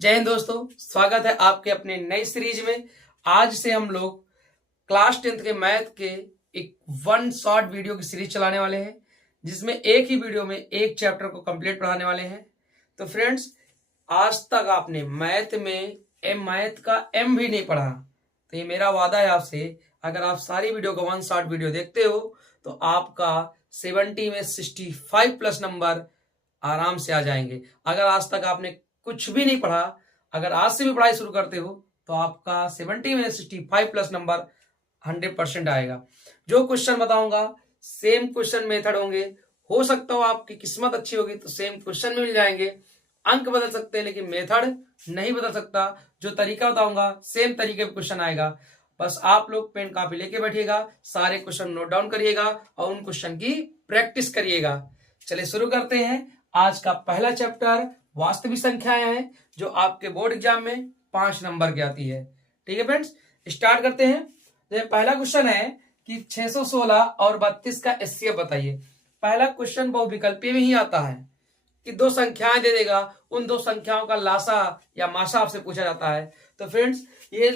जय हिंद दोस्तों, स्वागत है आपके अपने नई सीरीज में। आज से हम लोग क्लास 10th के मैथ के एक वन शॉर्ट वीडियो की सीरीज चलाने वाले हैं, जिसमें एक ही वीडियो में एक चैप्टर को कंप्लीट पढ़ाने वाले हैं। तो फ्रेंड्स, आज तक आपने मैथ का एम भी नहीं पढ़ा, तो ये मेरा वादा है आपसे, अगर आप सारी वीडियो का वन शॉर्ट वीडियो देखते हो तो आपका 70 में 65 प्लस नंबर आराम से आ जाएंगे। अगर आज तक आपने कुछ भी नहीं पढ़ा, अगर आज से भी पढ़ाई शुरू करते हो तो आपका 70 में 65 प्लस नंबर 100% आएगा। जो क्वेश्चन बताऊंगा सेम क्वेश्चन मेथड होंगे। हो सकता हो आपकी किस्मत अच्छी होगी तो सेम क्वेश्चन में मिल जाएंगे, अंक बदल सकते हैं लेकिन मेथड नहीं बदल सकता। जो तरीका बताऊंगा सेम तरीके का क्वेश्चन आएगा। बस आप लोग पेन कॉपी लेके बैठिएगा, सारे क्वेश्चन नोट डाउन करिएगा और उन क्वेश्चन की प्रैक्टिस करिएगा। चलिए शुरू करते हैं। आज का पहला चैप्टर वास्तविक संख्याएं हैं, जो आपके बोर्ड एग्जाम में 5 नंबर की आती है। ठीक है फ्रेंड्स, स्टार्ट करते हैं। तो पहला क्वेश्चन है कि 616 और 32 का एचसीएफ बताइए। पहला क्वेश्चन बहुविकल्पीय में ही आता है कि दो संख्याएं दे देगा, उन दो संख्याओं का लासा या मासा आपसे पूछा जाता है। तो फ्रेंड्स, ये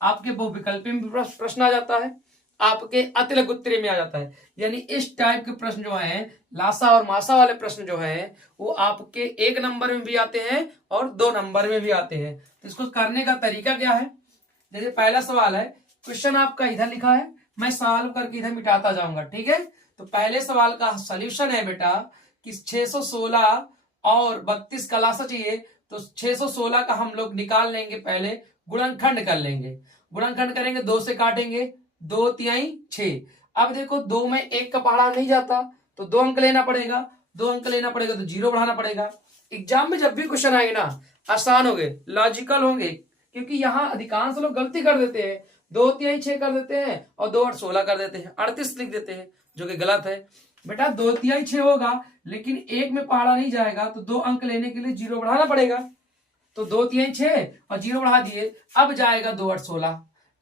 आपके बहुविकल्पीय में प्रश्न आ जाता है, आपके अतिलघु उत्तरीय में आ जाता है। यानी इस टाइप के प्रश्न जो है, लासा और मासा वाले प्रश्न जो है, वो आपके 1 नंबर में भी आते हैं और 2 नंबर में भी आते हैं। तो इसको करने का तरीका क्या है? जैसे पहला सवाल है, क्वेश्चन आपका इधर लिखा है, मैं सवाल करके इधर मिटाता जाऊंगा। ठीक है, तो पहले सवाल का सोल्यूशन है बेटा कि 616 और 32 का लासा चाहिए। तो 616 का हम लोग निकाल लेंगे, पहले गुणनखंड कर लेंगे। गुणनखंड करेंगे, 2 से काटेंगे, 2 तिहाई 6। अब देखो 2 में 1 का पहाड़ा नहीं जाता तो 2 अंक लेना पड़ेगा, 2 अंक लेना पड़ेगा तो 0 बढ़ाना पड़ेगा। एग्जाम में जब भी क्वेश्चन आएंगे ना, आसान होंगे, लॉजिकल होंगे, क्योंकि यहाँ अधिकांश लोग गलती कर देते हैं, 2 तिहाई 6 कर देते हैं और 2 8 16 कर देते हैं, 38 लिख देते हैं, जो कि गलत है। बेटा 2 तिहाई 6 होगा लेकिन 1 में पहाड़ा नहीं जाएगा तो 2 अंक लेने के लिए 0 बढ़ाना पड़ेगा। तो 2 तिहाई 6 और 0 बढ़ा दिए, अब जाएगा 2 8 16।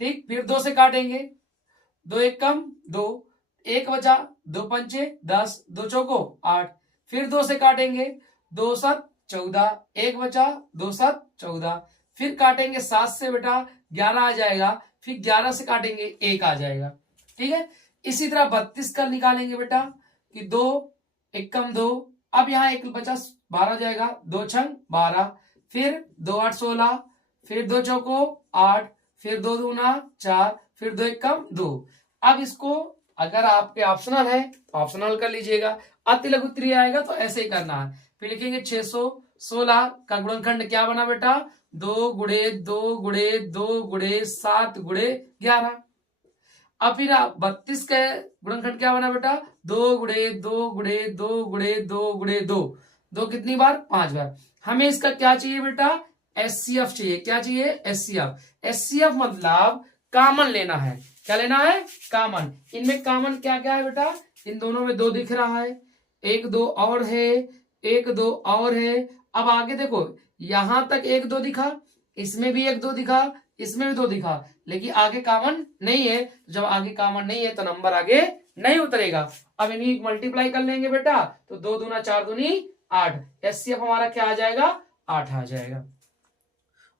ठीक, फिर 2 से काटेंगे, 2 1 कम 2, 1 बचा, 2 पंचे 10, 2 चौको 8। फिर 2 से काटेंगे, 2 7 14, 1 बचा, 2 7 14। फिर काटेंगे 7 से बेटा 11 आ जाएगा, फिर 11 से काटेंगे 1 आ जाएगा। ठीक है, इसी तरह 32 का निकालेंगे बेटा कि 2 1 कम 2, अब यहाँ 1 बचा 12 जाएगा, 2 छंग 12, फिर 2 8 16, फिर 2 चौको 8, फिर 2 दूना 4, फिर 2 1 कम 2। अब इसको अगर आपके ऑप्शनल है तो ऑप्शनल कर लीजिएगा, अतिलघु उत्तरीय आएगा तो ऐसे ही करना है। फिर लिखेंगे 616 का गुणनखंड क्या बना बेटा, 2 गुणे 2 गुणे 2 गुणे 7 गुणे 11। अब फिर 32 का गुणनखंड क्या बना बेटा, 2 गुणे 2 गुणे 2 गुणे 2 गुणे 2, 2 कितनी बार, 5 बार। हमें इसका क्या चाहिए बेटा, एचसीएफ चाहिए। क्या चाहिए, एचसीएफ। एचसीएफ मतलब कॉमन लेना है। क्या लेना है, कॉमन। इनमें कॉमन क्या क्या है बेटा, इन दोनों में 2 दिख रहा है, 1 2 और है, 1 2 और है। अब आगे देखो, यहां तक 1 2 दिखा, इसमें भी 1 2 दिखा, इसमें भी 2 दिखा, लेकिन आगे कॉमन नहीं है। जब आगे कॉमन नहीं है तो नंबर आगे नहीं उतरेगा। अब इन्हीं मल्टीप्लाई कर लेंगे बेटा, तो 2 दूना 4 दूनी 8, एचसीएफ हमारा क्या आ जाएगा, 8 आ जाएगा।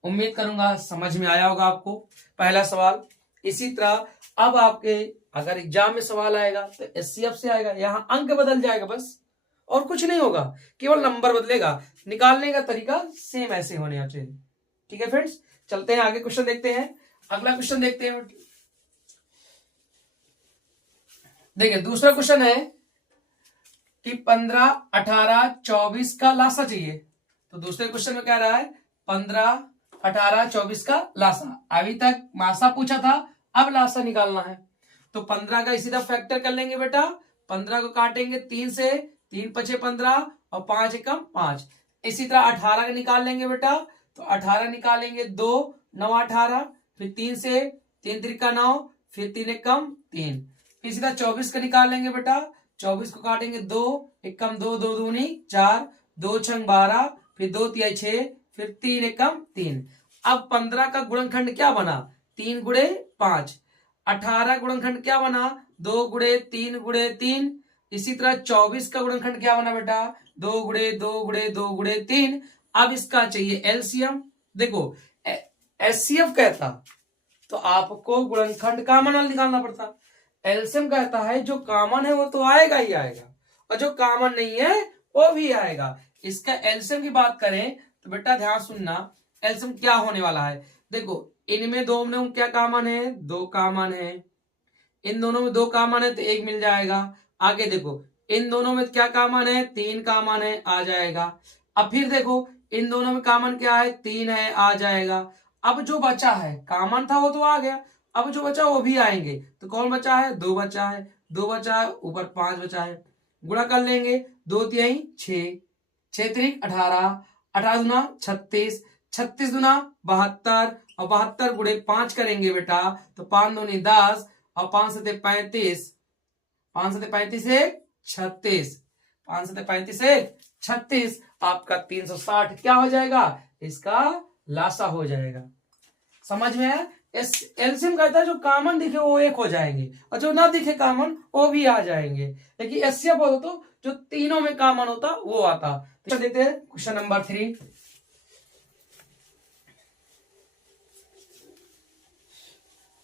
उम्मीद करूंगा समझ में आया होगा आपको पहला सवाल। इसी तरह अब आपके अगर एग्जाम में सवाल आएगा तो एचसीएफ से आएगा, यहाँ अंक बदल जाएगा बस, और कुछ नहीं होगा, केवल नंबर बदलेगा। निकालने का तरीका सेम ऐसे होने चाहिए। ठीक है फ्रेंड्स, चलते हैं आगे, क्वेश्चन देखते हैं। अगला क्वेश्चन देखते हैं। देखिए दूसरा क्वेश्चन है कि 15 18 24 का लासा चाहिए। तो दूसरे क्वेश्चन में क्या रहा है, 15 18 24 का लासा। अभी तक मासा पूछा था, अब लासा निकालना है। तो 15 का इसी तरह फैक्टर कर लेंगे बेटा, 15 को काटेंगे 3 से, 3 पचे 15 और 5 एकम 5। इसी तरह 18 का निकाल लेंगे बेटा, तो 18 निकालेंगे 2 9 18, फिर 3 से, 3 त्रिका 9, फिर 3 एकम 3। फिर इसी तरह 24 का निकाल लेंगे बेटा, 24 को काटेंगे 2 एकम 2, 2 दूनी 4, 2 छंग 12, फिर 2 तिहाई 6, फिर 3 एकम 3। अब 15 का गुणनखंड क्या बना, 3 गुणे 5। 18 गुणनखंड क्या बना, 2 गुणे 3 गुणे 3। इसी तरह 24 का गुणनखंड क्या बना बेटा, 2 गुणे 2 गुणे 2 गुणे 3। अब इसका चाहिए एलसीएम। देखो एचसीएफ कहता तो आपको गुणनखंड कॉमन वाला निकालना पड़ता, एलसीएम कहता है जो कॉमन है वो तो आएगा ही आएगा और जो कॉमन नहीं है वो भी आएगा। इसका एलसीएम की बात करें तो बेटा ध्यान सुनना, एलसीएम क्या होने वाला है। देखो इनमें दो में क्या कॉमन है, दो कॉमन है, इन दोनों में दो कॉमन है तो एक मिल जाएगा। आगे देखो इन दोनों में क्या कॉमन है, तीन कॉमन है, आ जाएगा। अब फिर देखो इन दोनों में कॉमन क्या है, तीन है, आ जाएगा। अब जो बचा है कॉमन था वो तो आ गया, अब जो बचा वो भी आएंगे। तो कौन बचा है, दो बचा है, दो बचा है, ऊपर पांच बचा है। गुणा कर लेंगे, दो तिहाई छह, छह त्रिक 18, 18 दुना 36, 36 दुना 72 और 72 गुणे 5 करेंगे बेटा तो 5 दूनी 10 और 5 सते 35, 5 सते 35 से 36, 5 सते 35 से 36, आपका 360 क्या हो जाएगा, इसका लासा हो जाएगा। समझ में है। एलसीएम कहता है जो कॉमन दिखे वो एक हो जाएंगे और जो ना दिखे कॉमन वो भी आ जाएंगे, लेकिन एचसीएफ होता तो जो तीनों में कॉमन होता वो आता। तो देखते हैं क्वेश्चन नंबर 3।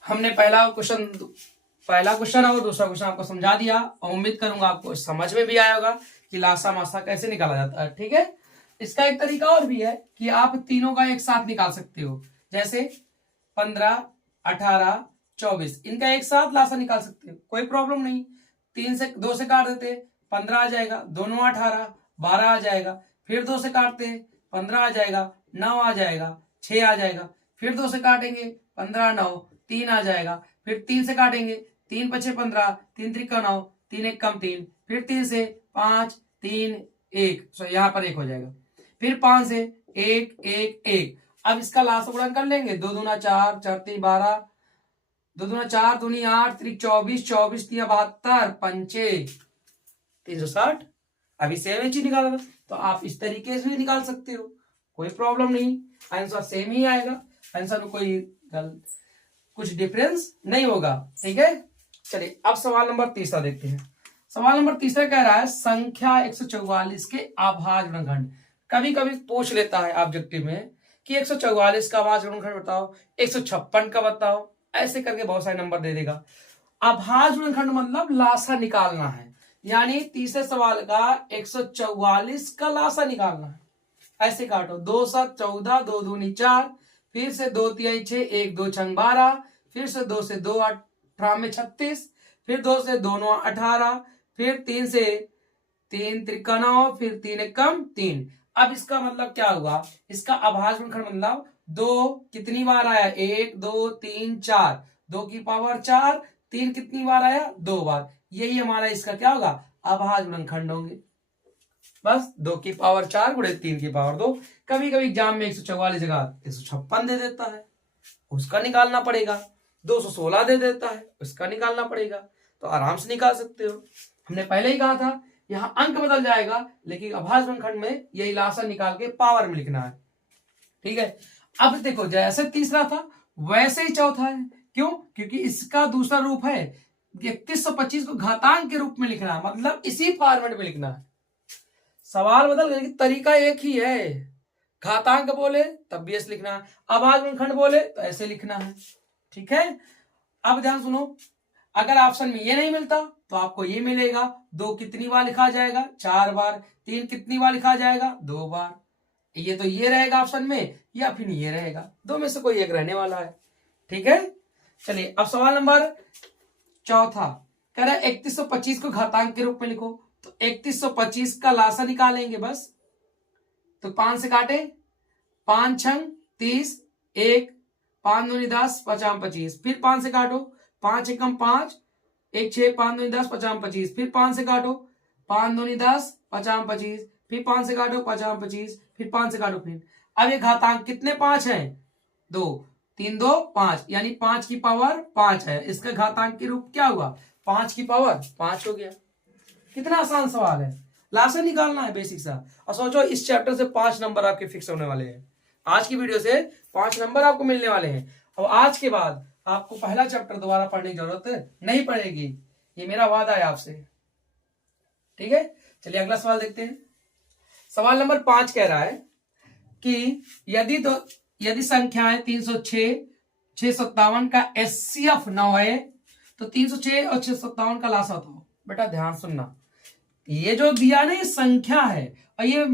हमने पहला क्वेश्चन और दूसरा क्वेश्चन आपको समझा दिया और उम्मीद करूंगा आपको समझ में भी आया होगा कि लासा मासा कैसे निकाला जाता है। ठीक है, इसका एक तरीका और भी है कि आप तीनों का एक साथ निकाल सकते हो, जैसे 15, 18, 24 इनका एक साथ लासा निकाल सकते हो, कोई प्रॉब्लम नहीं। 3 से 2 से काट देते 15 आ जाएगा, दोनों 18, 12 आ जाएगा, फिर 2 से काटते 15 आ जाएगा, 9 आ जाएगा, 6 आ जाएगा, फिर 2 से काटेंगे 15, 9, 3 आ जाएगा, फिर 3 से काटेंगे 3 पछे 15, 3 त्रिका 9, 3 एक कम 3, फिर 3 से 5, 3 1, सो यहाँ पर 1 हो जाएगा, फिर 5 से 1 1 1। अब इसका लास्ट गुणन कर लेंगे, 2 दूना 4, 4 3 12, 2 दूना 4 दूनी 8, त्रिक 24, 24 3 72, पंचे 360। अभी सेम चीज निकाला था तो आप इस तरीके से भी निकाल सकते हो, कोई प्रॉब्लम नहीं, आंसर सेम ही आएगा, आंसर में कोई कुछ डिफरेंस नहीं होगा। ठीक है, चलिए अब सवाल नंबर तीसरा देखते हैं। सवाल नंबर तीसरा कह रहा है संख्या 144 के अभाज्य गुणनखंड। कभी कभी पूछ लेता है ऑब्जेक्टिव में कि 144 का अभाज्य गुणनखंड बताओ, 156 का बताओ, ऐसे करके बहुत सारे नंबर दे देगा। अभाज्य गुणनखंड मतलब लासा निकालना है, यानी तीसरे सवाल का 144 का लासा निकालना है। ऐसे काटो, 2 7 14, 2 दूनी 4, फिर से 2 तिहाई 6, 1 2 छंग 12, फिर से 2 से 2 18 में 36, फिर 2 से 2 9 18, फिर 3 से 3 त्रिका 9, फिर 3 एक कम 3। अब इसका मतलब क्या हुआ, इसका अभाज्य गुणनखंड मतलब 2 कितनी बार आया, 1 2 3 4, 2 की पावर 4, 3 कितनी बार आया, 2 बार, यही हमारा इसका क्या होगा, अभाज्य गुणनखंड होंगे। बस 2 की पावर 4 गुणे 3 की पावर 2। कभी कभी एग्जाम में 144 जगह 156 दे देता है, उसका निकालना पड़ेगा, 216 दे देता है, उसका निकालना पड़ेगा, तो आराम से निकाल सकते हो। हमने पहले ही कहा था यहाँ अंक बदल जाएगा, लेकिन अभाज्य गुणनखंड में यही लासा निकाल के पावर में लिखना है। ठीक है, अब देखो जैसे तीसरा था वैसे ही चौथा है, क्यों, क्योंकि इसका दूसरा रूप है 3125 को घातांक के रूप में लिखना है, मतलब इसी फॉर्मेट में लिखना है। सवाल बदल गया, तरीका एक ही है, घातांक बोले तब भी ऐसे लिखना है, अभाज्य गुणनखंड बोले तो ऐसे लिखना है। ठीक है, अब ध्यान सुनो, अगर ऑप्शन में ये नहीं मिलता तो आपको ये मिलेगा, 2 कितनी बार लिखा जाएगा, 4 बार, 3 कितनी बार लिखा जाएगा, 2 बार, ये तो ये रहेगा ऑप्शन में या फिर ये रहेगा, दो में से कोई एक रहने वाला है। ठीक है, चलिए अब सवाल नंबर चौथा कह रहा है 3125 को घातांक के रूप में लिखो, तो 3125 का लासा निकालेंगे बस, तो 5 से काटे, 5 छंग 30, 1 5 दूनी 10, 50 25, फिर 5 से काटो, 5 एकम 5, 1 6, 5 दूनी 10, 50 25, फिर 5 से काटो, 5 दूनी 10, 50 25, फिर 5 से काटो 50 25, फिर 5 से काटो फिर। अब ये घातांक कितने 5 हैं, 2 3 2 5, यानी 5 की पावर 5 है, इसका घातांक के रूप क्या हुआ, 5 की पावर 5 हो गया। कितना आसान सवाल है, लासा निकालना है बेसिक सा, और सोचो इस चैप्टर से 5 नंबर आपके फिक्स होने वाले हैं, आज की वीडियो से 5 नंबर आपको मिलने वाले हैं। और आज के बाद आपको पहला चैप्टर दोबारा पढ़ने की जरूरत नहीं पड़ेगी, ये मेरा वादा है आपसे। ठीक है, चलिए अगला सवाल देखते हैं। सवाल नंबर 5 कह रहा है कि यदि संख्याएं 306 657 का एचसीएफ 9 है तो 306 और 657 का लासा बताओ। बेटा ध्यान सुनना, ये जो दिया ना ये संख्या है और ये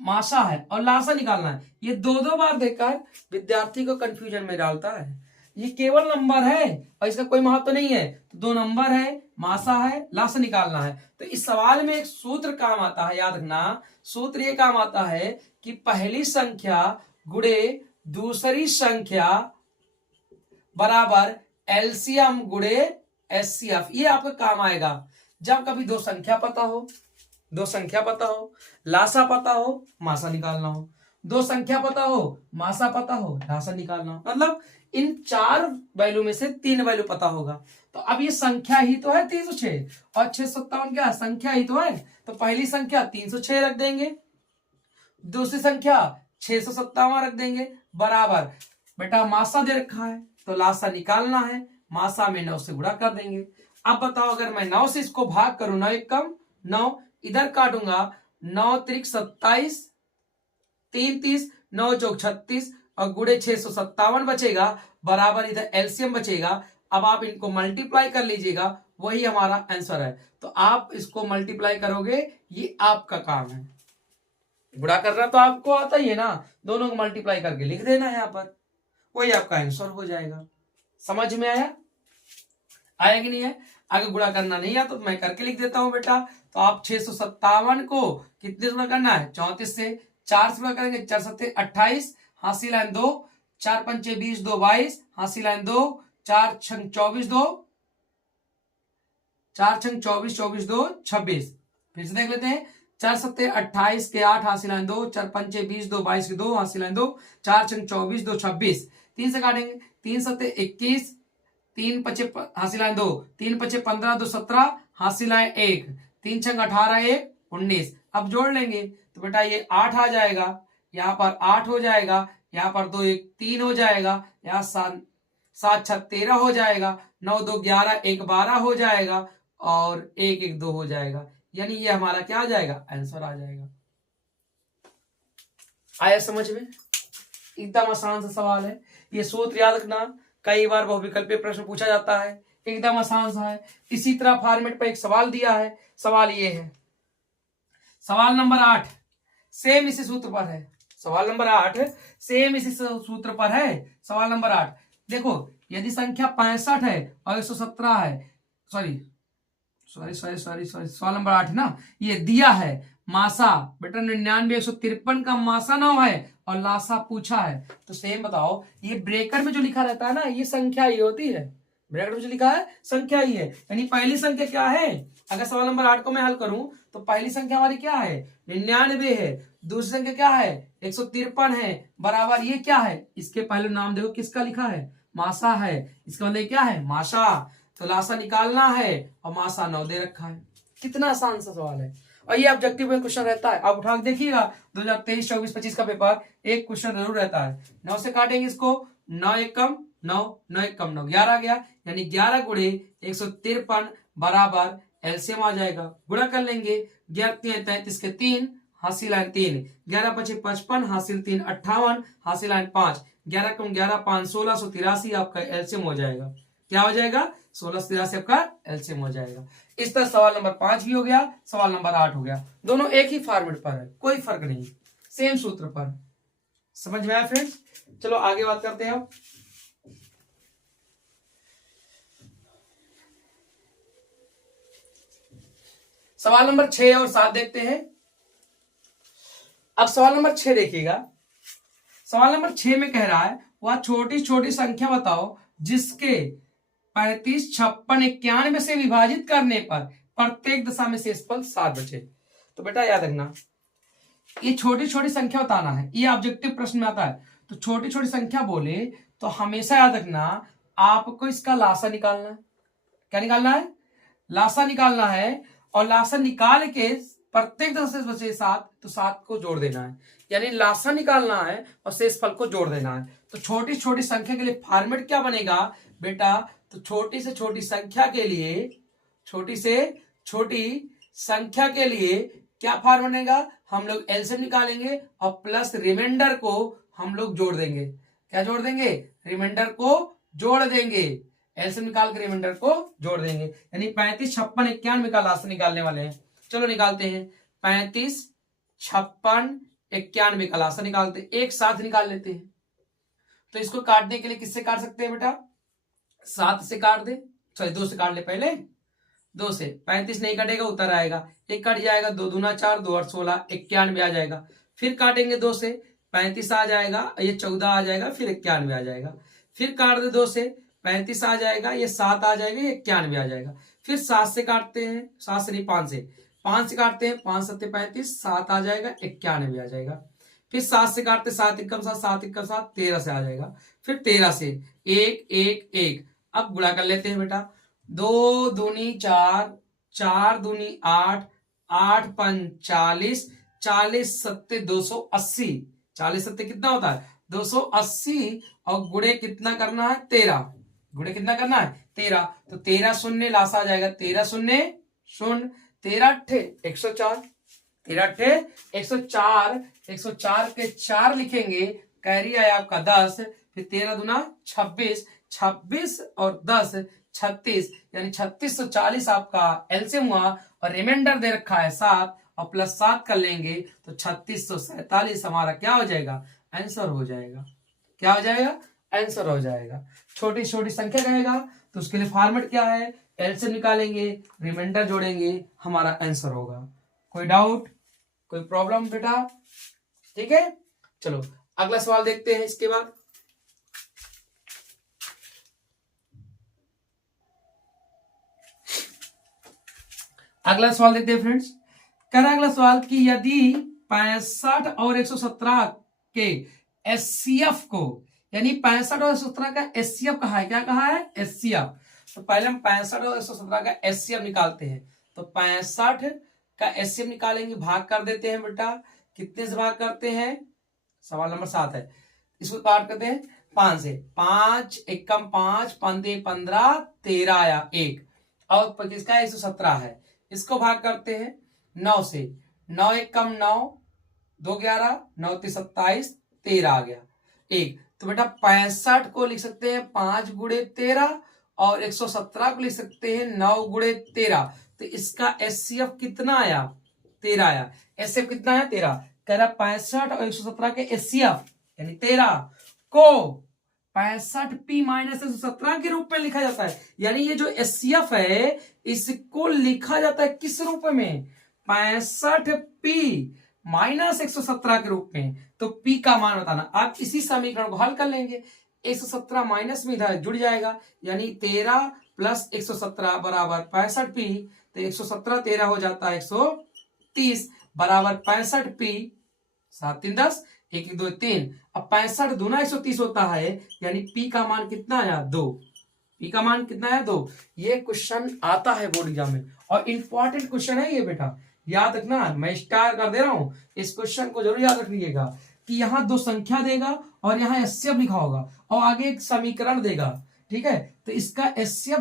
मासा है और लासा निकालना है। ये दो दो बार देकर विद्यार्थी को कंफ्यूजन में डालता है। ये केवल नंबर है और इसका कोई महत्व तो नहीं है। तो दो नंबर है, मासा है, लासा निकालना है। तो इस सवाल में एक सूत्र काम आता है, याद रखना। सूत्र ये काम आता है कि पहली संख्या गुणे दूसरी संख्या बराबर एलसीएम गुणे एचसीएफ। ये आपका काम आएगा जब कभी दो संख्या पता हो, लासा पता हो, मासा निकालना हो, दो संख्या पता हो, मासा पता हो, लासा निकालना हो। मतलब इन चार वैल्यू में से तीन वैल्यू पता होगा। तो अब ये संख्या ही तो है 306 और 657 क्या संख्या ही तो है। तो पहली संख्या 306 रख देंगे, दूसरी संख्या 657 रख देंगे, बराबर बेटा मासा दे रखा है तो लासा निकालना है। मासा में 9 से गुणा कर देंगे। अब बताओ अगर मैं 9 से इसको भाग करूं, 9 एक कम 9, इधर काटूंगा 9 त्रिक 27, 3 30, 9 चौक 36 और गुणे 657 बचेगा, बराबर इधर एलसीएम बचेगा। अब आप इनको मल्टीप्लाई कर लीजिएगा, वही हमारा आंसर है। तो आप इसको मल्टीप्लाई करोगे, ये आपका काम है। गुणा करना तो आपको आता ही है ना, दोनों को मल्टीप्लाई करके लिख देना है यहाँ पर, वही आपका आंसर हो जाएगा। समझ में आया कि नहीं है? अगर गुणा करना नहीं आता तो मैं करके लिख देता हूं बेटा। तो आप 657 को कितने से गुणा करना है? 34 से। 4 से गुणा करेंगे, 4 7 28, हासी लाइन 2, 4 पंचे 20 2 22, हासी लाइन 2, 4 छंग 24 2, 4 छंग 24 24 2 26। फिर से देख लेते हैं, 4 7 28 के 8, हासी लाइन 2, 4 पंचे 20 2 22 के 2, हासी लाइन 2, 4 छंग 24 2 26। 3 से काटेंगे, 3 7 21, 3 पचे हासी लाइन 2, 3 पचे 15 2 17, हासी लाइन 1, 3 छंग 18 1 19। अब जोड़ लेंगे तो बेटा ये 8 आ जाएगा, यहाँ पर 8 हो जाएगा, यहाँ पर 2 1 3 हो जाएगा, यहाँ 7 7 6 13 हो जाएगा, 9 2 11 1 12 हो जाएगा और 1 1 2 हो जाएगा। यानी ये हमारा क्या आ जाएगा? आंसर आ जाएगा। आया समझ में? एकदम आसान सा सवाल है। ये सूत्र याद रखना, कई बार बहुविकल्पीय प्रश्न पूछा जाता है, एकदम आसान सा है। इसी तरह फॉर्मेट पर एक सवाल दिया है, सवाल ये है, सवाल नंबर 8 सेम इसी सूत्र पर है। सवाल नंबर 8 सेम इसी सूत्र पर है। सवाल नंबर 8 देखो, यदि संख्या 65 है और 117 है, सॉरी सवाल नंबर 8 ना, ये दिया है। मासा बेटा 99 153 का मासा 9 है और लासा पूछा है। तो सेम बताओ, ये ब्रेकर में जो लिखा रहता है ना, ये संख्या ही होती है। ब्रैकेट में जो लिखा है संख्या ही है। यानी पहली संख्या क्या है? अगर सवाल नंबर 8 को मैं हल करूं तो पहली संख्या हमारी क्या है? 99 है। दूसरी संख्या क्या है? 153 है, बराबर ये क्या है? इसके पहले नाम देखो किसका लिखा है? मासा है। इसका मतलब क्या है? मासा। तो लासा निकालना है और मासा 9 दे रखा है। कितना आसान सा सवाल है। और ये ऑब्जेक्टिव में क्वेश्चन रहता है, आप उठा के देखिएगा 2023 24 25 का पेपर, एक क्वेश्चन जरूर रहता है। 9 से काटेंगे इसको, 9 एक कम 9, 9 एक कम 9, 11 गया। यानी 11 गुणे 153 बराबर एलसीएम आ जाएगा। गुणा कर लेंगे, 11 3 33 के 3, हासिल लाइन 3, 11 5 55, हासिल 3 58, हासिल लाइन 5, 11 कम 11 5 1683 आपका एलसीएम हो जाएगा। क्या हो जाएगा? 1683 आपका एलसीएम हो जाएगा। इस तरह सवाल नंबर 5 भी हो गया, सवाल नंबर 8 हो गया। दोनों एक ही फॉर्मेट पर है, कोई फर्क नहीं, सेम सूत्र पर। समझ में आया फ्रेंड्स? चलो आगे बात करते हैं। सवाल नंबर 6 और 7 देखते हैं। अब सवाल नंबर 6 देखिएगा। सवाल नंबर 6 में कह रहा है, वह छोटी छोटी संख्या बताओ जिसके 35 56 91 से विभाजित करने पर प्रत्येक दशा में शेषफल 7 बचे। तो बेटा याद रखना, ये छोटी छोटी संख्या बताना है, ये ऑब्जेक्टिव प्रश्न में आता है। तो छोटी छोटी संख्या बोले तो हमेशा याद रखना आपको इसका लासा निकालना है। क्या निकालना है? लासा निकालना है। और लासा निकाल के प्रत्येक दशा से बचे 7, तो 7 को जोड़ देना है। यानी लासा निकालना है और शेषफल को जोड़ देना है। तो छोटी छोटी संख्या के लिए फॉर्मेट क्या बनेगा बेटा? तो छोटी से छोटी संख्या के लिए, छोटी से छोटी संख्या के लिए क्या फॉर्म बनेगा, हम लोग एलसीएम निकालेंगे और प्लस रिमाइंडर को हम लोग जोड़ देंगे। क्या जोड़ देंगे, रिमाइंडर को जोड़ देंगे, एलसीएम निकाल के रिमाइंडर को जोड़ देंगे, यानी 35, 56, 91 का लास्ट निकालने वाले हैं। चलो निकालते हैं, 35, 56, 91 का लास्ट निकालते हैं, एक साथ निकाल लेते हैं। तो इसको काटने के लिए किससे काट सकते हैं बेटा, 7 से काट दे, सॉरी 2 से काट ले पहले, 2 से 35 नहीं कटेगा, उतर आएगा, एक कट जाएगा, 2 दूना 4, 2 8 16, 91 आ जाएगा। फिर काटेंगे 2 से, 35 आ जाएगा, ये 14 आ जाएगा, फिर 91 आ जाएगा। फिर काट दे 2 से, 35 आ जाएगा, ये 7 आ जाएगा, ये 91 आ जाएगा। फिर 7 से काटते हैं, 7 से नहीं 5 से, 5 से काटते हैं, 5 7 35, 7 आ जाएगा, 91 आ जाएगा। फिर 7 से काटते, 7 1 7, 7 1 7, 13 से आ जाएगा। फिर 13 से 1 1 1, अब गुणा कर लेते हैं बेटा, 2 दूनी 4, 4 दूनी 8, 8 5 40, 40 7 280, 40 7 कितना होता है 280, और गुणे कितना करना है 13, गुणे कितना करना है 13, तो 13 शून्य लासा आ जाएगा, 13 शून्य शून्य, 13 अट्ठे 104, 13 अट्ठे 104, 104 के 4 लिखेंगे, कैरी आया आपका 10, फिर 13 दूना 26, 26 और 10 36, यानी 3640 आपका एलसीएम हुआ, और रिमाइंडर दे रखा है 7, और प्लस 7 कर लेंगे तो 3647 हमारा क्या हो जाएगा, आंसर हो जाएगा। क्या हो जाएगा, आंसर हो जाएगा। छोटी छोटी संख्या कहेगा तो उसके लिए फॉर्मेट क्या है, एलसीएम निकालेंगे, रिमाइंडर जोड़ेंगे, हमारा आंसर होगा। कोई डाउट, कोई प्रॉब्लम बेटा, ठीक है। चलो अगला सवाल देखते हैं। इसके बाद अगला सवाल देखते हैं फ्रेंड्स। कह रहा है अगला सवाल कि यदि 65 और 117 के एचसीएफ को, यानी 65 और 117 का एचसीएफ कहा है, क्या कहा है एचसीएफ, तो पहले हम 65 और 117 का एचसीएफ निकालते हैं। तो 65 का एचसीएफ निकालेंगे, भाग कर देते हैं बेटा, कितने से भाग करते हैं, सवाल नंबर 7 है, इसको काट करते हैं 5 से, 5 एकम 5, 5 15, 13 आया 1, और किसका 117 है, इसको भाग करते हैं 9 से, 9 एकम 9, 2 11, 9 3 27, 13 आ गया 1। तो बेटा 65 को लिख सकते हैं 5 गुणे 13, और 117 को लिख सकते हैं 9 गुणे 13। तो इसका एचसीएफ कितना आया, 13 आया। एचसीएफ कितना है 13, कह रहा 65 और 117 के एचसीएफ यानी 13 को 65p माइनस 117 के रूप में लिखा जाता है। यानी ये जो एचसीएफ है इसको लिखा जाता है किस रूप में, 65p माइनस 117 के रूप में। तो p का मान बताना, आप इसी समीकरण को हल कर लेंगे, 117 माइनस में इधर जुड़ जाएगा, यानी 13 प्लस 117 बराबर 65p, तो 117 13 हो जाता है 130 बराबर 65p, 7 3 10, 1 1 2 3, अब 65 दूना 130 होता है, यानी p का मान कितना आया 2, p का मान कितना है 2। ये क्वेश्चन आता है बोर्ड एग्जाम में, और इंपॉर्टेंट क्वेश्चन है ये बेटा, याद रखना, मैं स्टार कर दे रहा हूं, इस क्वेश्चन को जरूर याद रखिएगा कि यहाँ 2 संख्या देगा और यहाँ एचसीएफ लिखा होगा और आगे एक समीकरण देगा, ठीक है। तो इसका एचसीएफ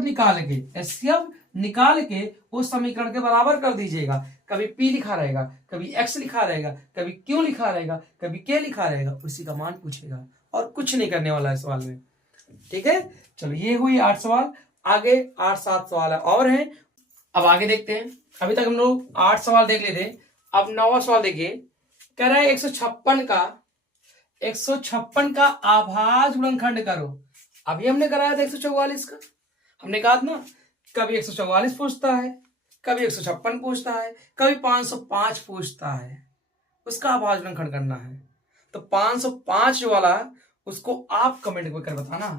निकाल के उस समीकरण के बराबर कर दीजिएगा। कभी p लिखा रहेगा, कभी x लिखा रहेगा, कभी q लिखा रहेगा, कभी k लिखा रहेगा, उसी का मान पूछेगा, और कुछ नहीं करने वाला है सवाल में, ठीक है। चलो ये हुई 8 सवाल, आगे 8 7 सवाल और हैं, अब आगे देखते हैं। अभी तक हम लोग 8 सवाल देख लेते, अब 9वां सवाल देखिए। कह रहा है 156 का आभाज्य गुणनखंड करो। अभी हमने कराया था 144 का, हमने कहा था ना, कभी 144 पूछता है, कभी 156 पूछता है, कभी 505 पूछता है, उसका आभाज्य गुणनखंड करना है। तो 505 वाला उसको आप कमेंट कर बताना,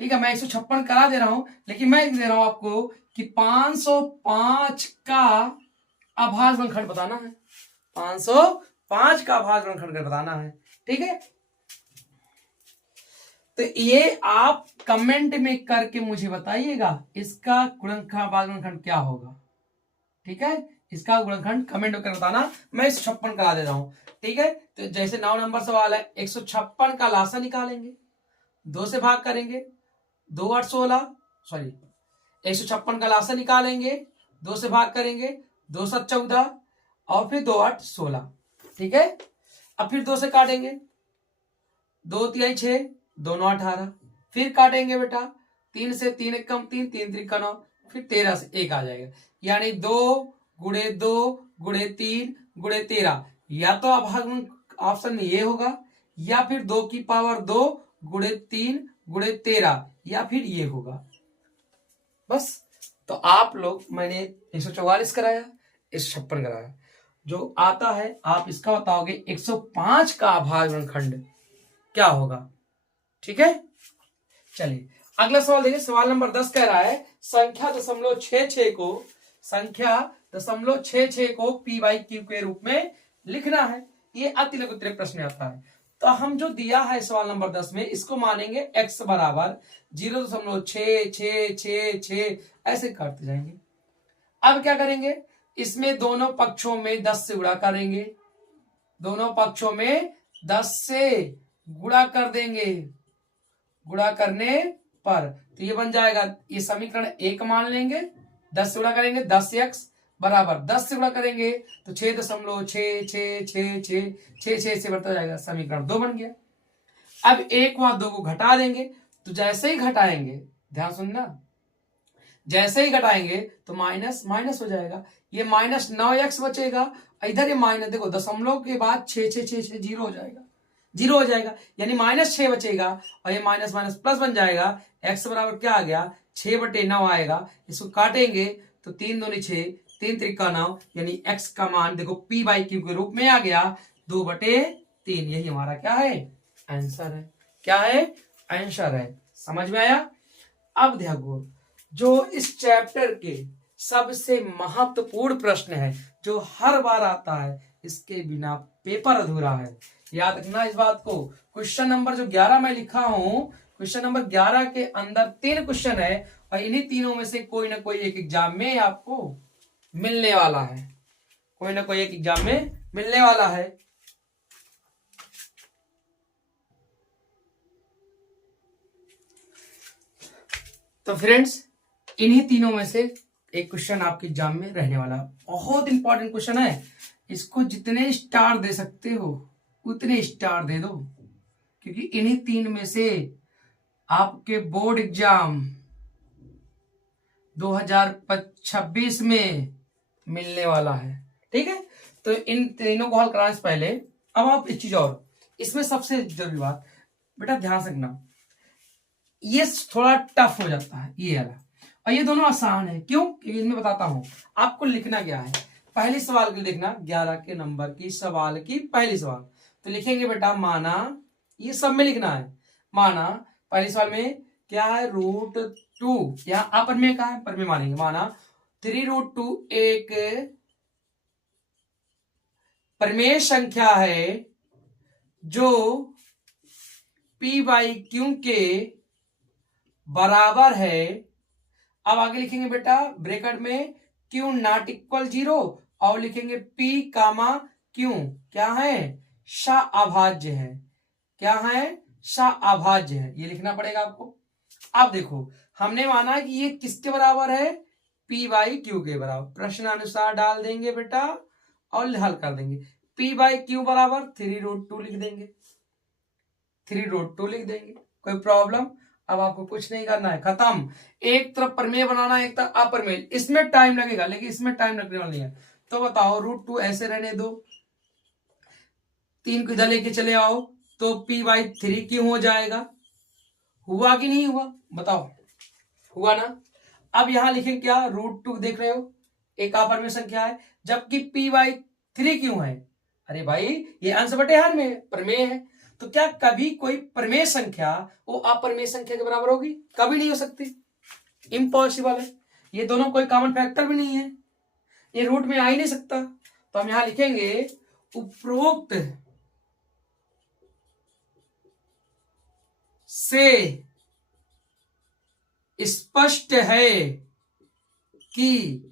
ठीक है। मैं 156 करा दे रहा हूं, लेकिन मैं दे रहा हूं आपको कि 505 का आभाज्य गुणनखंड बताना है, 505 का आभाज्य गुणनखंड बताना है, ठीक है। तो ये आप कमेंट में करके मुझे बताइएगा इसका गुणनखंड क्या होगा, ठीक है। इसका गुणनखंड कमेंट में कर बताना, मैं 156 करा दे रहा हूं, ठीक है। तो जैसे 9 नंबर सवाल है, 156 का लासा निकालेंगे, 2 से भाग करेंगे, 2 8 16, सॉरी 156 का लासा निकालेंगे, 2 से भाग करेंगे, 2 7 14, और फिर 2 8 16। ठीक है, अब फिर 2 से काटेंगे, 2 तिहाई 6, 2 9 18। फिर काटेंगे बेटा, 3 से 3 एक कम 3, 3 3 9, फिर 13 से 1 आ जाएगा, यानी 2 गुणे 2 गुणे 3 गुणे 13। या तो अब ऑप्शन में ये होगा, या फिर 2 की पावर 2 गुणे 3 गुणे 13, या फिर ये होगा। बस, तो आप लोग, मैंने 144 कराया, 156 कराया, जो आता है आप इसका बताओगे 105 का अभाज्य खंड क्या होगा। ठीक है, चलिए अगला सवाल देखिए। सवाल नंबर 10 कह रहा है संख्या 0.66 को पी बाई क्यू के रूप में लिखना है। ये अति लघु उत्तरीय प्रश्न आता है। तो हम जो दिया है सवाल नंबर 10 में, इसको मानेंगे x बराबर 0.6666 ऐसे करते जाएंगे। अब क्या करेंगे, इसमें दोनों पक्षों में 10 से गुणा करेंगे, दोनों पक्षों में 10 से गुणा कर देंगे। गुणा करने पर तो ये बन जाएगा, ये समीकरण 1 मान लेंगे, 10 से गुणा करेंगे 10x बराबर 10 से गुणा करेंगे तो 6.66666 से बढ़ता जाएगा, समीकरण 2 बन गया। अब 1 व 2 को घटा देंगे, तो जैसे ही घटाएंगे, ध्यान सुनना, जैसे ही घटाएंगे तो माइनस माइनस हो जाएगा, ये माइनस 9x बचेगा, इधर ये माइनस, देखो दशमलव के बाद 6 जीरो हो जाएगा, जीरो हो जाएगा, यानी -6 बचेगा, और ये माइनस माइनस प्लस बन जाएगा। x बराबर क्या आ गया, 6/9 आएगा। इसको काटेंगे तो 3 दूनी 6, 3 त्रिका 9, यानी x का मान देखो p बाई क्यू के रूप में आ गया 2/3। यही हमारा क्या है, आंसर है। क्या है, आंसर है। समझ में आया। अब देखो, जो इस चैप्टर के सबसे महत्वपूर्ण प्रश्न है, जो हर बार आता है, इसके बिना पेपर अधूरा है। याद रखना इस बात को। क्वेश्चन नंबर जो 11 मैं लिखा हूं, क्वेश्चन नंबर 11 के अंदर 3 क्वेश्चन है, और इन्हीं तीनों में से कोई ना कोई एक एग्जाम में आपको मिलने वाला है, कोई ना कोई एक एग्जाम में मिलने वाला है। तो फ्रेंड्स, इन्हीं तीनों में से एक क्वेश्चन आपके एग्जाम में रहने वाला है। बहुत इंपॉर्टेंट क्वेश्चन है, इसको जितने स्टार दे सकते हो उतने स्टार दे दो, क्योंकि इन्हीं 3 में से आपके बोर्ड एग्जाम 2026 में मिलने वाला है। ठीक है, तो इन तीनों को हल कराने से पहले अब आप एक चीज और, इसमें सबसे जरूरी बात बेटा ध्यान से रखना, ये थोड़ा टफ हो जाता है ये वाला, और ये दोनों आसान है। क्यों, क्योंकि इसमें बताता हूं आपको लिखना क्या है। पहली सवाल के देखना, 11 के नंबर की सवाल की पहली सवाल, तो लिखेंगे बेटा माना, ये सब में लिखना है। माना पहले सवाल में क्या है, √2, यहाँ अपर में क्या है, पर में मानेंगे। माना 3√2 एक प्रमेय संख्या है जो p बाई क्यू के बराबर है। अब आगे लिखेंगे बेटा ब्रैकेट में q नॉट इक्वल 0, और लिखेंगे p कामा q क्या है, अभाज्य है। क्या है, अभाज्य है, ये लिखना पड़ेगा आपको। अब देखो, हमने माना कि ये किसके बराबर है, p बाई क्यू के बराबर, प्रश्न अनुसार डाल देंगे बेटा और हल कर देंगे। p बाई क्यू बराबर 3√2 लिख देंगे, 3√2 लिख देंगे, कोई प्रॉब्लम। अब आपको कुछ नहीं करना है, खत्म। एक तरफ प्रमेय बनाना, एक तरफ अप्रमेय, इसमें टाइम लगेगा, लेकिन इसमें टाइम लगने वाला नहीं है। तो बताओ, √2 ऐसे रहने दो, 3 को इधर लेके चले आओ, तो p बाई 3 क्यों हो जाएगा। हुआ कि नहीं हुआ, बताओ, हुआ ना। अब यहां लिखें क्या, √2 देख रहे हो, एक अप्रमेय संख्या है, जबकि p बाई 3 क्यों है। अरे भाई, ये अंश बटे हर में प्रमेय है, तो क्या कभी कोई प्रमेय संख्या वो अप्रमेय संख्या के बराबर होगी, कभी नहीं हो सकती, इम्पॉसिबल है। ये दोनों कोई कॉमन फैक्टर भी नहीं है, ये रूट में आ ही नहीं सकता। तो हम यहां लिखेंगे उपरोक्त से स्पष्ट है कि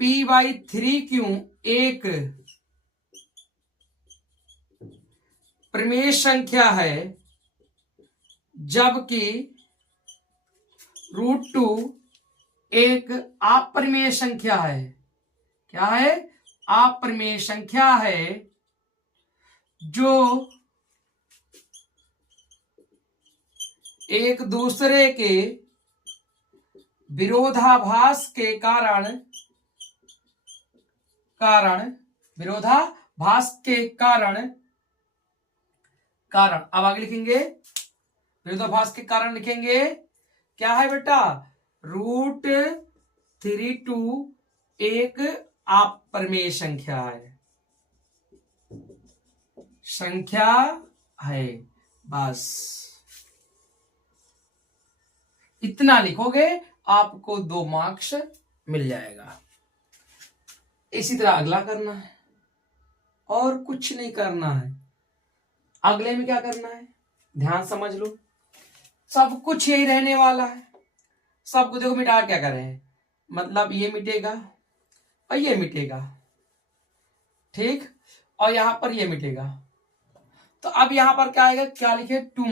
p बाई 3 क्यों एक प्रमेय संख्या है, जबकि √2 एक अप्रमेय संख्या है। क्या है, अप्रमेय संख्या है जो एक दूसरे के विरोधाभास के कारण विरोधाभास के कारण अब आगे लिखेंगे, विरोधाभास के कारण लिखेंगे क्या है बेटा, √32 एक अप्रमेय संख्या है, बस इतना लिखोगे आपको 2 मार्क्स मिल जाएगा। इसी तरह अगला करना है और कुछ नहीं करना है। अगले में क्या करना है, ध्यान समझ लो, सब कुछ यही रहने वाला है। सबको देखो मिटा क्या कर रहे हैं, मतलब ये मिटेगा और ये मिटेगा, ठीक, और यहां पर ये मिटेगा। तो अब यहां पर क्या आएगा, क्या लिखे, 2 -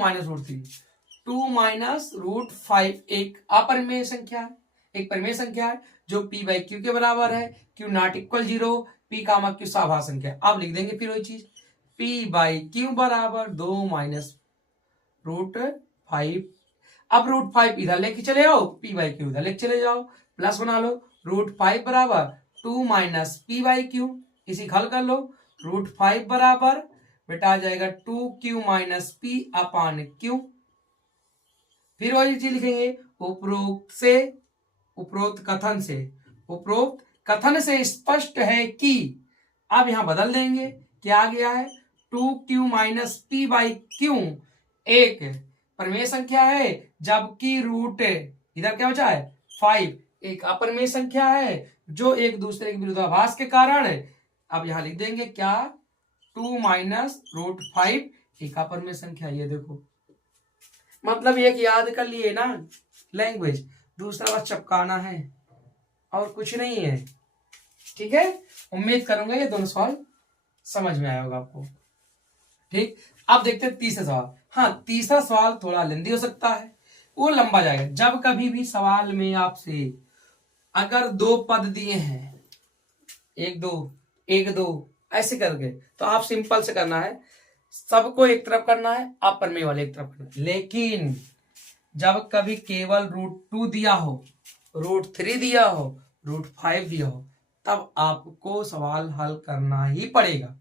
√5 एक अपरिमेय संख्या है, एक परिमेय संख्या है जो p/q के बराबर है, q not equal 0, p comma q सहाभाज्य संख्या। अब लिख देंगे फिर वही चीज, p/q बराबर 2 - √5। अब √5 इधर लेके चले जाओ, p/q इधर लेके चले जाओ, प्लस बना लो, √5 बराबर 2 - p/q, इसी हल कर लो, √5 बराबर बेटा आ जाएगा 2q - p/q। फिर वही चीज लिखेंगे, उपरोक्त कथन से स्पष्ट है कि, अब यहां बदल देंगे, क्या आ गया है, 2q - p/q एक परिमेय संख्या है, जबकि रूट इधर क्या बचा है 5 एक अपरिमेय संख्या है जो एक दूसरे के विरोधाभास के कारण है। अब यहां लिख देंगे क्या, 2 - √5 एक अपरिमेय संख्या। ये देखो, मतलब एक याद कर लिए ना लैंग्वेज, दूसरा बस चपकाना है और कुछ नहीं है, ठीक है। उम्मीद करूंगा ये दोनों सवाल समझ में आया होगा आपको, ठीक। अब देखते हैं तीसरा सवाल। हाँ, तीसरा सवाल थोड़ा लेंदी हो सकता है, वो लंबा जाएगा। जब कभी भी सवाल में आपसे अगर 2 पद दिए हैं, 1 2 1 2 ऐसे करके, तो आप सिंपल से करना है, सबको एक तरफ करना है, अपरिमेय वाले एक तरफ करना है। लेकिन जब कभी केवल √2 दिया हो, √3 दिया हो, √5 दिया हो, तब आपको सवाल हल करना ही पड़ेगा।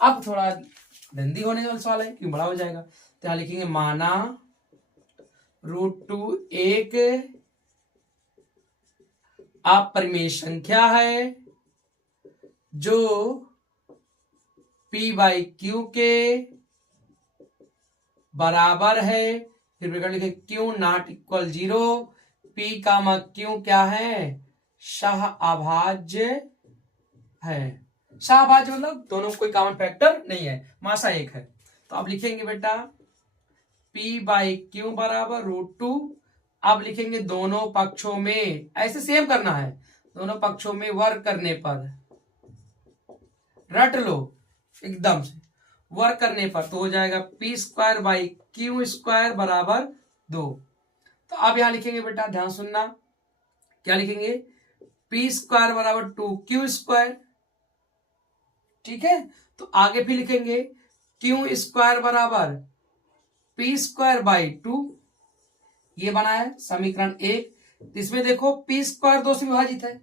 अब थोड़ा लंबी होने वाला सवाल है, क्यों बड़ा हो जाएगा, तो यहां लिखेंगे, माना √2 एक अपरिमेय संख्या है जो p/q के बराबर है, फिर ब्रैकेट लिखे q not equal 0, p comma q क्या है, सहअभाज्य है। सहअभाज्य मतलब दोनों कोई कॉमन फैक्टर नहीं है, मासा एक है। तो अब लिखेंगे बेटा p/q बराबर √2। अब लिखेंगे दोनों पक्षों में, ऐसे सेम करना है, दोनों पक्षों में वर्ग करने पर, रट लो एकदम से, वर्ग करने पर तो हो जाएगा p² / q² बराबर 2। तो अब यहां लिखेंगे बेटा, ध्यान सुनना, क्या लिखेंगे, p² बराबर 2q², ठीक है। तो आगे भी लिखेंगे q² बराबर p²/2, ये बना है समीकरण 1। इसमें देखो p² 2 से विभाजित है,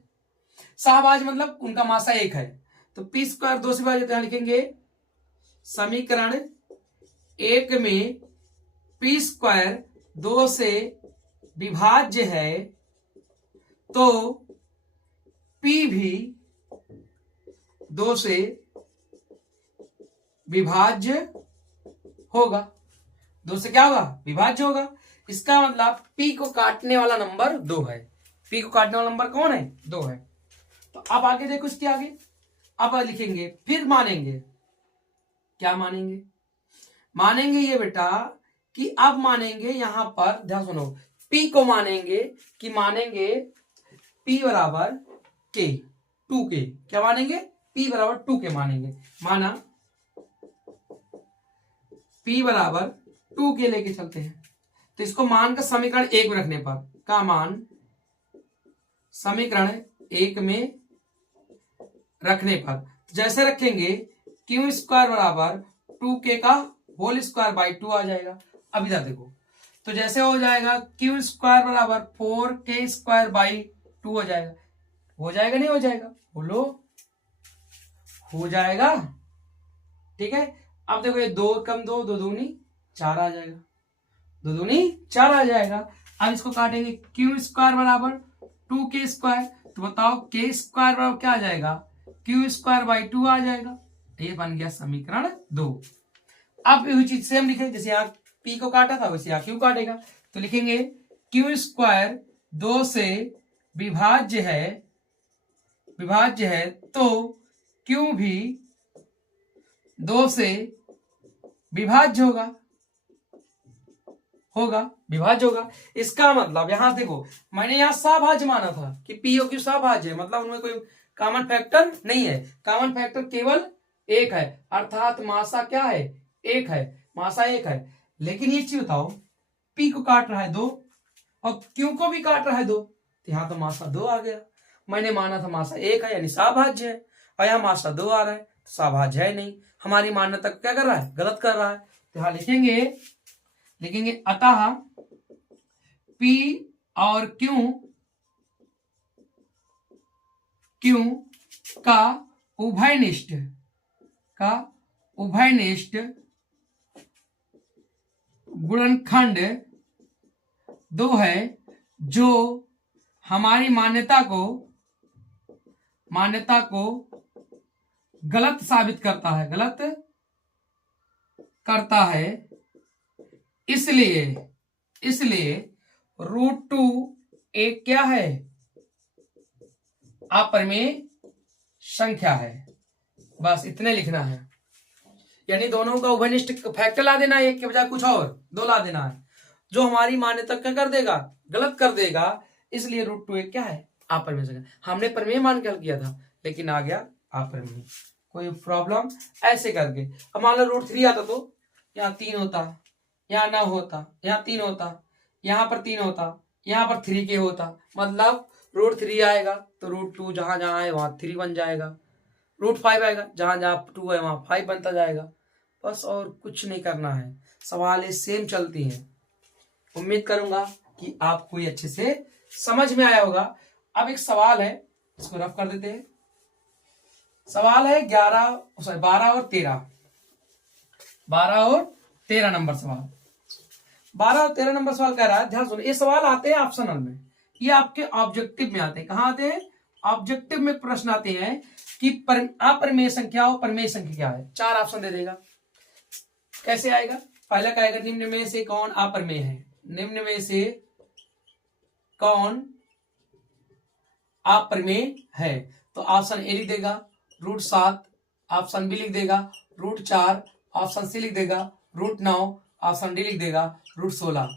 सहभाज्य मतलब उनका मासा 1 है, तो p² 2 से विभाजित, यहां लिखेंगे समीकरण 1 में p² 2 से विभाज्य है, तो p भी 2 से विभाज्य होगा, 2 से क्या होगा, विभाज्य होगा। इसका मतलब p को काटने वाला नंबर 2 है, p को काटने वाला नंबर कौन है, 2 है। तो अब आगे देखो, इसके आगे अब लिखेंगे, फिर मानेंगे, क्या मानेंगे, मानेंगे ये बेटा कि अब मानेंगे, यहां पर ध्यान सुनो, p को मानेंगे कि मानेंगे p बराबर k, 2k, क्या मानेंगे, p बराबर 2k मानेंगे। माना p बराबर 2k लेके चलते हैं, तो इसको मान का समीकरण 1 में रखने पर, का मान समीकरण 1 में रखने पर। तो जैसे रखेंगे क्यू स्क्वायर बराबर 2k का होल स्क्वायर बाई 2 आ जाएगा। अब इधर देखो, तो जैसे हो जाएगा क्यू स्क्वायर बराबर 4k स्क्वायर बाई 2 हो जाएगा। हो जाएगा नहीं हो जाएगा, बोलो हो जाएगा। ठीक है, अब देखो ये 2 कम 2, 2 दूनी 4 आ जाएगा, 2 दूनी 4 आ जाएगा। अब इसको काटेंगे, क्यू स्क्वायर बराबर 2k स्क्वायर, तो बताओ k स्क्वायर बराबर क्या आ जाएगा, क्यू स्क्वायर बाई 2 आ जाएगा। ये बन गया समीकरण 2। अब यही चीज सेम लिखेंगे, जैसे यहाँ p को काटा था वैसे यहाँ q काटेगा। तो लिखेंगे क्यू स्क्वायर 2 से विभाज्य है तो q भी 2 से विभाज्य विभाज्य होगा। इसका मतलब यहां देखो, मैंने यहां सभाज्य माना था कि पी और क्यू सभाज्य है, मतलब उनमें कोई कॉमन फैक्टर नहीं है। कॉमन फैक्टर केवल एक है, अर्थात मासा क्या है, एक है, मासा एक है। लेकिन ये चीज बताओ, पी को काट रहा है 2 और क्यू को भी काट रहा है 2, तो यहाँ तो मासा 2 आ गया। मैंने माना था मासा एक है यानी सभाज्य है, और यहाँ मासा 2 आ रहा है तो सभाज्य है नहीं। हमारी मान्यता को क्या कर रहा है, गलत कर रहा है। तो यहाँ लिखेंगे अतः P और Q का उभयनिष्ठ गुणनखंड 2 है, जो हमारी मान्यता को गलत साबित करता है। इसलिए √2 एक क्या है, अपरिमेय संख्या है। बस इतने लिखना है, यानी दोनों का उभयनिष्ठ फैक्टर ला देना है, एक के बजाय कुछ और 2 ला देना है, जो हमारी मान्यता क्या कर देगा, गलत कर देगा। इसलिए √2 एक क्या है, अपरिमेय संख्या। हमने परिमेय मान के हल किया था, लेकिन आ गया अपरिमेय। कोई प्रॉब्लम ऐसे करके। अब मान लो √3 आता तो यहाँ 3 होता, यहाँ 9 होता, यहाँ 3 होता, यहाँ पर 3 होता, यहाँ पर 3k होता, मतलब √3 आएगा तो √2 जहां जहां है वहां 3 बन जाएगा, √5 आएगा जहां जहां 2 है वहां 5 बनता जाएगा। बस और कुछ नहीं करना है, सवाल ये सेम चलती हैं। उम्मीद करूंगा कि आपको ये अच्छे से समझ में आया होगा। अब एक सवाल है, इसको रफ कर देते हैं। सवाल है 12 और 13 नंबर सवाल। 12 और 13 नंबर सवाल कह रहा है, ध्यान सुनो, ये सवाल आते हैं ऑप्शनल में, ये आपके ऑब्जेक्टिव में आते हैं। कहां आते हैं, ऑब्जेक्टिव में प्रश्न आते हैं कि अपरिमेय संख्या और परिमेय संख्या क्या है। 4 ऑप्शन दे देगा। कैसे आएगा, पहला कहेगा निम्न में से कौन अपरिमेय है, निम्न में से कौन अपरिमेय है, तो ऑप्शन ए लिख देगा √7, ऑप्शन बी लिख देगा √4, ऑप्शन सी लिख देगा √9, ऑप्शन डी लिख देगा √16।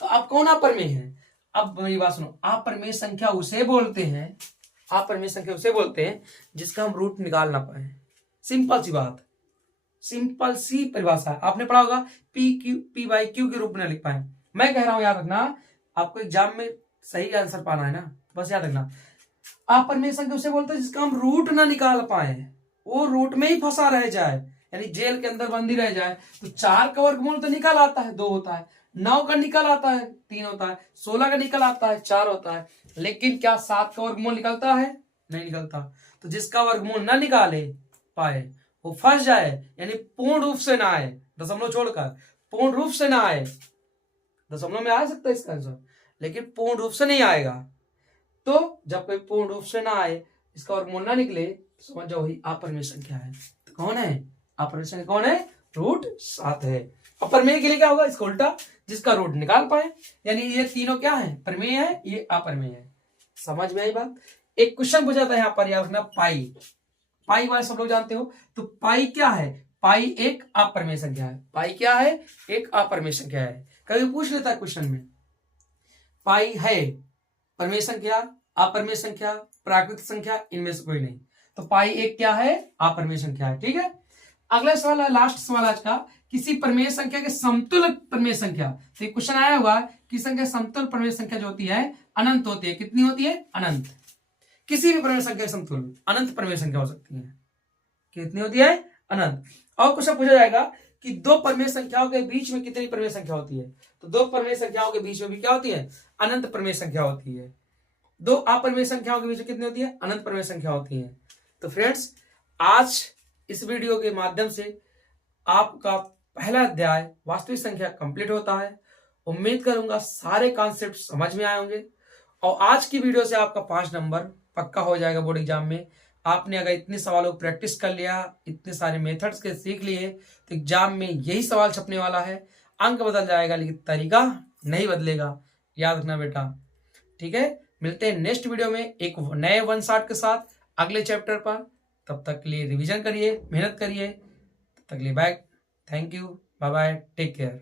तो अब कौन अपरिमेय है। अब मेरी बात सुनो, अपरिमेय संख्या उसे बोलते हैं जिसका हम रूट निकाल ना पाए। सिंपल सी बात, सिंपल सी परिभाषा है, आपने पढ़ा होगा P बाई Q के रूप में लिख पाए। मैं कह रहा हूं याद रखना, आपको एग्जाम में सही आंसर पाना है ना, बस याद रखना, अपरिमेय संख्या उसे बोलते हैं जिसका हम रूट ना निकाल पाए, वो रूट में ही फंसा रह जाए, यानी जेल के अंदर बंदी रह जाए। तो 4 का वर्गमूल तो निकल आता है 2 होता है, 9 का निकल आता है 3 होता है, 16 का निकल आता है 4 होता है, लेकिन क्या 7 का वर्गमूल निकलता है, नहीं निकलता। तो जिसका वर्गमूल ना निकाले पाए वो फंस जाए, यानी पूर्ण रूप से ना आए, दशमलव छोड़कर पूर्ण रूप से ना आए, दशमलव में आ सकता है इसका आंसर, लेकिन पूर्ण रूप से नहीं आएगा। तो जब कोई पूर्ण रूप से ना आए, इसका वर्गमूल ना निकले, समझ जाओ ही अपरिमेय संख्या है। तो कौन है अपरिमेय संख्या, कौन है, √7 है। अपरिमेय के लिए क्या होगा, इसका उल्टा, जिसका रूट निकाल पाए, यानी ये तीनों क्या है, परिमेय है, ये अपरिमेय है। समझ में आई बात। एक क्वेश्चन पूछा था यहाँ पर, याद रखना, पाई वाले सब लोग जानते हो। तो पाई क्या है, पाई एक अपरिमेय संख्या है, पाई क्या है, एक अपरिमेय संख्या है। कभी पूछ लेता है क्वेश्चन में, पाई है परिमेय संख्या, अपरिमेय संख्या, प्राकृतिक संख्या, इनमें से कोई नहीं। तो पाई एक क्या है, अपरिमेय संख्या है। ठीक है, अगला सवाल है, लास्ट सवाल आज का, किसी परिमेय संख्या के समतुल्य परिमेय संख्या। तो एक क्वेश्चन आया हुआ कि संख्या समतुल्य परिमेय संख्या जो होती है अनंत होती है। कितनी होती है, अनंत। किसी भी परमेय संख्या के समतुल्य अनंत परमेय संख्या हो सकती है। कितनी होती है? अनंत। और क्वेश्चन पूछा जाएगा कि दो परमेय संख्याओं के बीच में कितनी परमेय संख्या होती है? तो दो परमेय संख्याओं के बीच में भी क्या होती है? अनंत परमेय संख्या होती है। दो अपरमेय संख्याओं के बीच में कितनी होती है? अनंत परमेय संख्या होती है। तो फ्रेंड्स, आज इस वीडियो के माध्यम से आपका पहला अध्याय वास्तविक संख्या कंप्लीट होता है। उम्मीद करूंगा सारे कॉन्सेप्ट समझ में आए होंगे और आज की वीडियो से आपका 5 नंबर पक्का हो जाएगा बोर्ड एग्जाम में। आपने अगर इतने सवालों को प्रैक्टिस कर लिया, इतने सारे मेथड्स के सीख लिए, तो एग्जाम में यही सवाल छपने वाला है। अंक बदल जाएगा लेकिन तरीका नहीं बदलेगा, याद रखना बेटा। ठीक है, मिलते हैं नेक्स्ट वीडियो में एक नए 1 शॉट के साथ अगले चैप्टर पर। तब तक के लिए रिवीजन करिए, मेहनत करिए। तब तक के लिए bye, thank you, bye bye, take care.